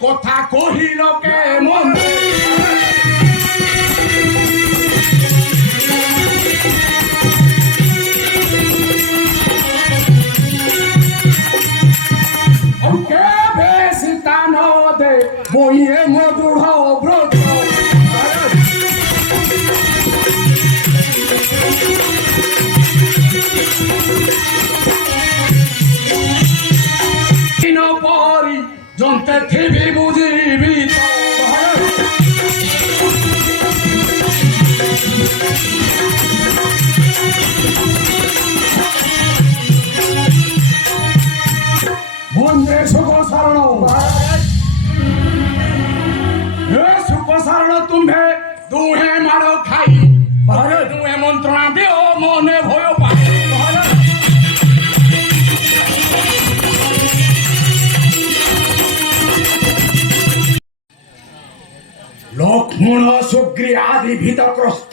কথা কহিল কে মনে বইয়ে মধুর ব্রত পরি জন্তে থিবি বুঝিবি বন্ধে সুখ শরণ ଶରଣ ତୁମ୍ଭେ ଦୁହେଁ ମାଡ଼ ଖାଇ ଦୁହେଁ ମନ୍ତ୍ରଣା ଦିଅ ମନେ ଭୟ ପାଇ লক্ষ্মণ সুগ্রী আদি ভীতগ্রস্ত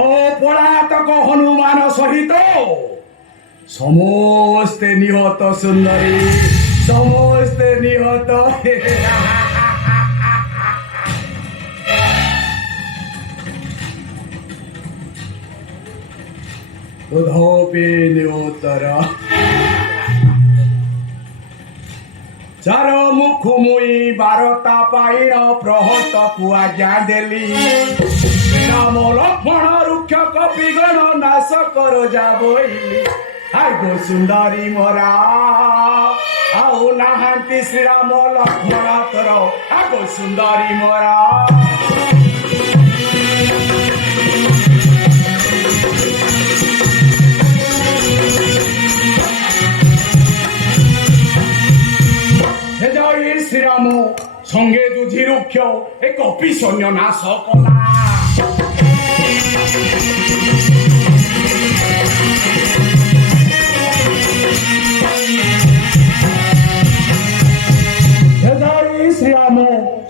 অপলাতক হনুমান সহিত সমস্তে নিহত সুন্দরী সমস্তে নিহত উদ্ধপে নিহতর চার মুখ মুই বারতা পাইণ প্রহত পুয়াজ্ঞা দেলি রাম লক্ষ্মণ রুক্ষ কপিগণ নাশ কর যা বইলি আগো সুন্দরী মরা ଆଉ ନାହାନ୍ତି ଶ୍ରୀରାମ ଲକ୍ଷ୍ମଣ ତୋର ଆଗୋ ସୁନ୍ଦରୀ ମରା ହେ ଜୟ ଶ୍ରୀରାମ ସଙ୍ଗେ ଦୁଝି ରୁକ୍ଷ ଏ କପି ସୈନ୍ୟ ନାଶ କଲା শ্রীরাম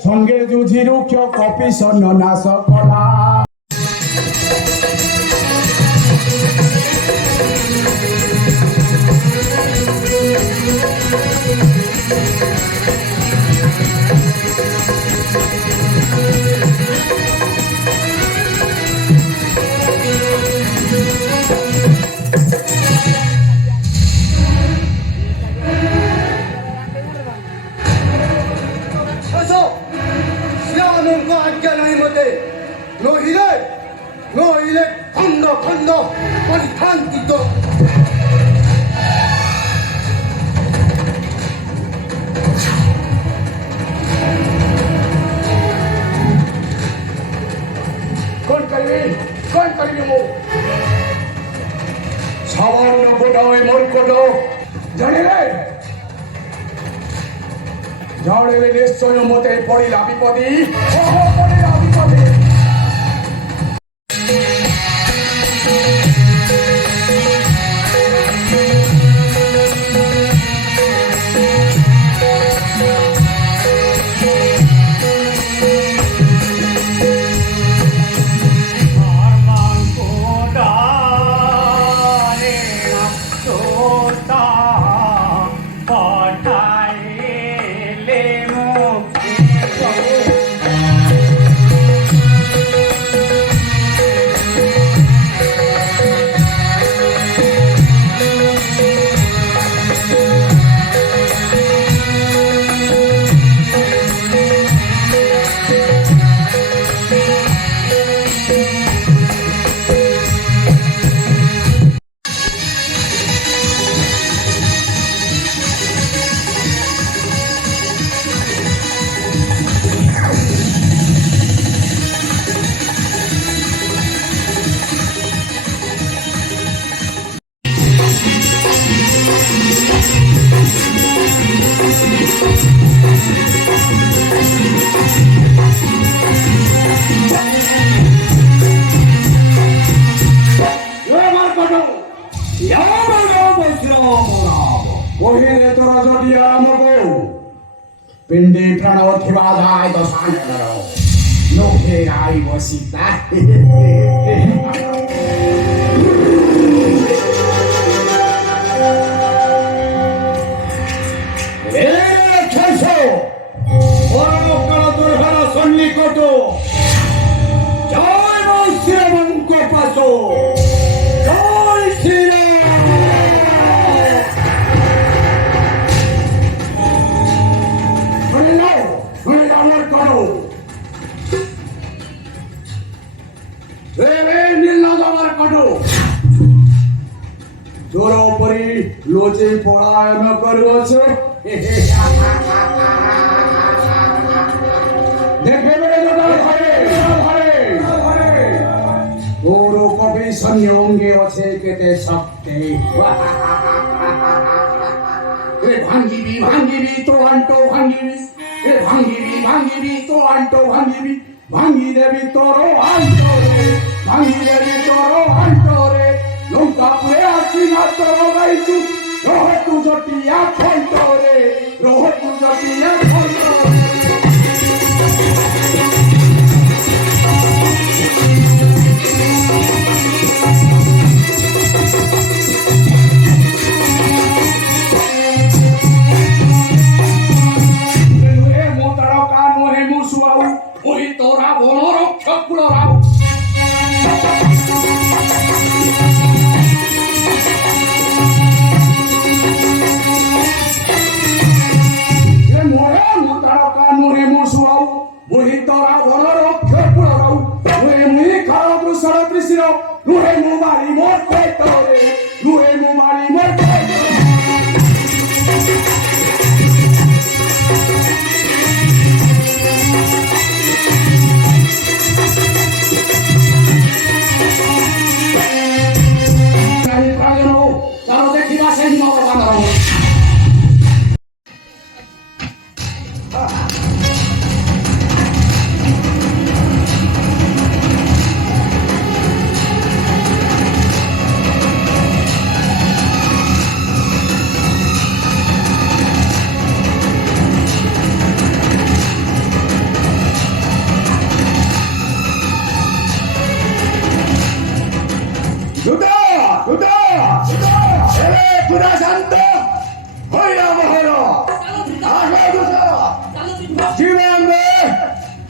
সঙ্গে যুঝি রুক্ষ কপি সৈন্য নাশ কলা নইলে খন্ড খন্ড পরিথাঙ্কিত কোন করিবি মো সামান্য গোটায় মর্কট জানিলে জানিলে নিশ্চয় মতে পড়িলা বিপদী পড়িলা বিপদী पिंडी प्रणव थिवादाय दशानरो लोके आई वसिता रे কত জয় মা শ্রীরামঙ্ক পাশ জয় শ্রীরাম শুনে আমার করো নীলনাথ আমার করো তোর উপরে লোচে পড়ায়ন করছে দেখে বেড়ে ঘরে তোর কবি সঙ্গে অঙ্গে আছে কেটে শক্তি ভাঙ্গিবি ভাঙ্গিবি তো আন্টো ভাঙ্গিবি ভাঙ্গিবি তো আন্টো ভাঙ্গিবি ভাঙ্গি দেবি তোর আন্টো রে ভাঙ্গি দেবি তোর আন্টো রে লঙ্কা পুরে আসি না তোর গাইছু রহ তু জটিয়া খন্ত রে রহ তু জটিয়া খন্ত তোরা বনরক্ষক কুলরাও তোরা বনরক্ষক কুলরাও মুই খাও কৃষ্ণ কৃষ্ণ নুহে মু মারি মোর পেটরে নুহে মু মারি মোর পেটরে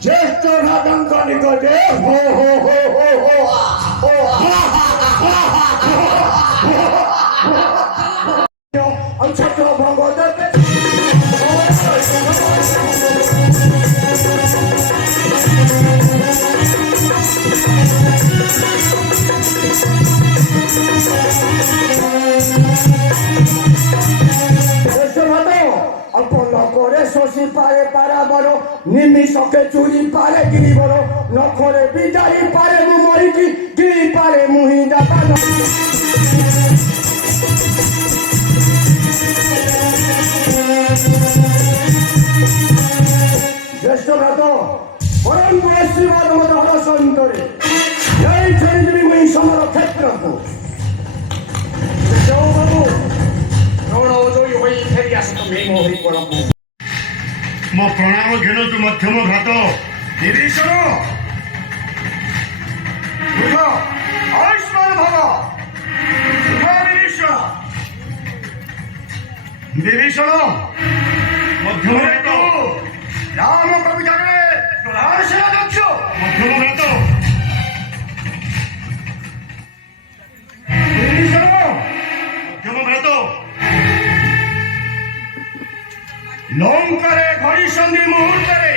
জ্যেষ্ঠ ঘাতঙ্ক নিকটে হো হো হো হো হো ছোট ভগবত শশী পারে পারা বড় নিমিষকে চুরি পারে গিরি বড় নখরে বিদারি পারে মরিকি গিরি পারে মুহি দাতা জ্যেষ্ঠ ভ্রাত পরম শ্রীমদ মত হরস অন্তরে এই ছেড়ে দিবি মুই সমর ক্ষেত্রকু বাবু রণজয়ী হই ফেরি আসি তুমি মোহরি করব ମୋ ପ୍ରଣାମ ଘେନନ୍ତୁ ମଧ୍ୟମ ଘାତ ବିଭୀଷଣ ଆୟୁଷ୍ମାନ ଭବ ବିଭୀଷଣ ବିଭୀଷଣ ମଧ୍ୟମ ଘାତ ରାମ ପ୍ରଭୁ ଜାଣିଲେ ପ୍ରଧାନ ସେନାଧ୍ୟକ୍ଷ ମଧ୍ୟମ ଘାତ ବିଭୀଷଣ ମଧ୍ୟମ ଘାତ ଲଙ୍କାରେ ଘଡ଼ି ସନ୍ଧି ମୁହୂର୍ତ୍ତରେ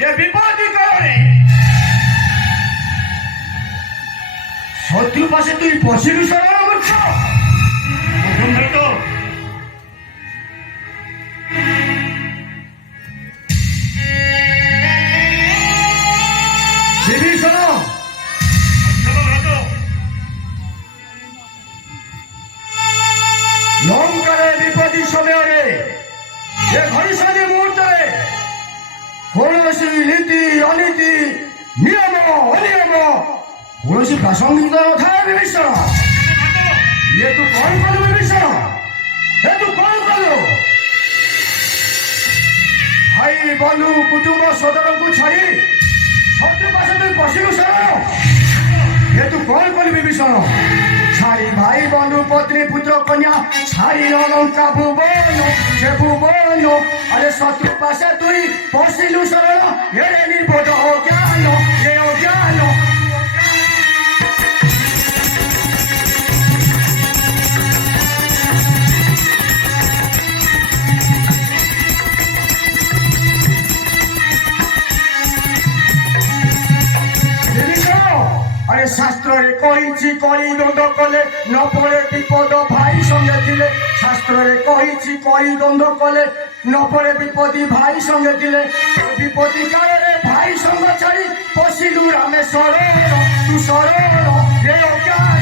ଏ ବିପତ୍ତି କାଳରେ ଶତ୍ରୁ ପାଶେ ତୁଇ ପଶିଲୁ ଶରଣ ମୂର୍ଖ ମଧ୍ୟମ ଘାତ ବିଭୀଷଣ ମଧ୍ୟମ ଘାତ ଲଙ୍କାରେ ବିପତ୍ତି ସମୟରେ ଏ ଘଡ଼ି ସନ୍ଧି ମୁହୂର୍ତ୍ତରେ କୌଣସି ନୀତି ଅନୀତି ନିୟମ ଅନିୟମ କୌଣସି ପ୍ରାସଙ୍ଗିକ ନଥାଏ ବିଭୀଷଣ ଏ ତୁ କଣ କଲୁ ବିଭୀଷଣ ଏ ତୁ କଣ କଲୁ ଭାଇ ବନ୍ଧୁ କୁଟୁମ୍ବ ସଦରକୁ ଛାଡ଼ି ଶତ୍ରୁ ପାଶେ ତୁଇ ପଶିଲୁ ଶରଣ ଏ ତୁ କଣ କଲୁ ବିଭୀଷଣ নারী ভাই বন্ধু পত্নী পুত্র কন্যা ছাড়িল লঙ্কা ভুবন সে ভুবন আরে শত্রু পাশে তুই পশিলু শরণ এরে নির্বোধ অজ্ঞান এ অজ্ঞান আরে শাস্ত্রে কইছি করি দ্বন্দ্ব কলে ন পড়ে বিপদ ভাই সঙ্গে দিলে শাস্ত্রে কইছি করি দ্বন্দ্ব কলে ন পড়ে বিপদী ভাই সঙ্গে দিলে বিপদী কারণে ভাই সঙ্গ ছাড়ি পশিলু রামে শরণ তু শরণ হে অজ্ঞান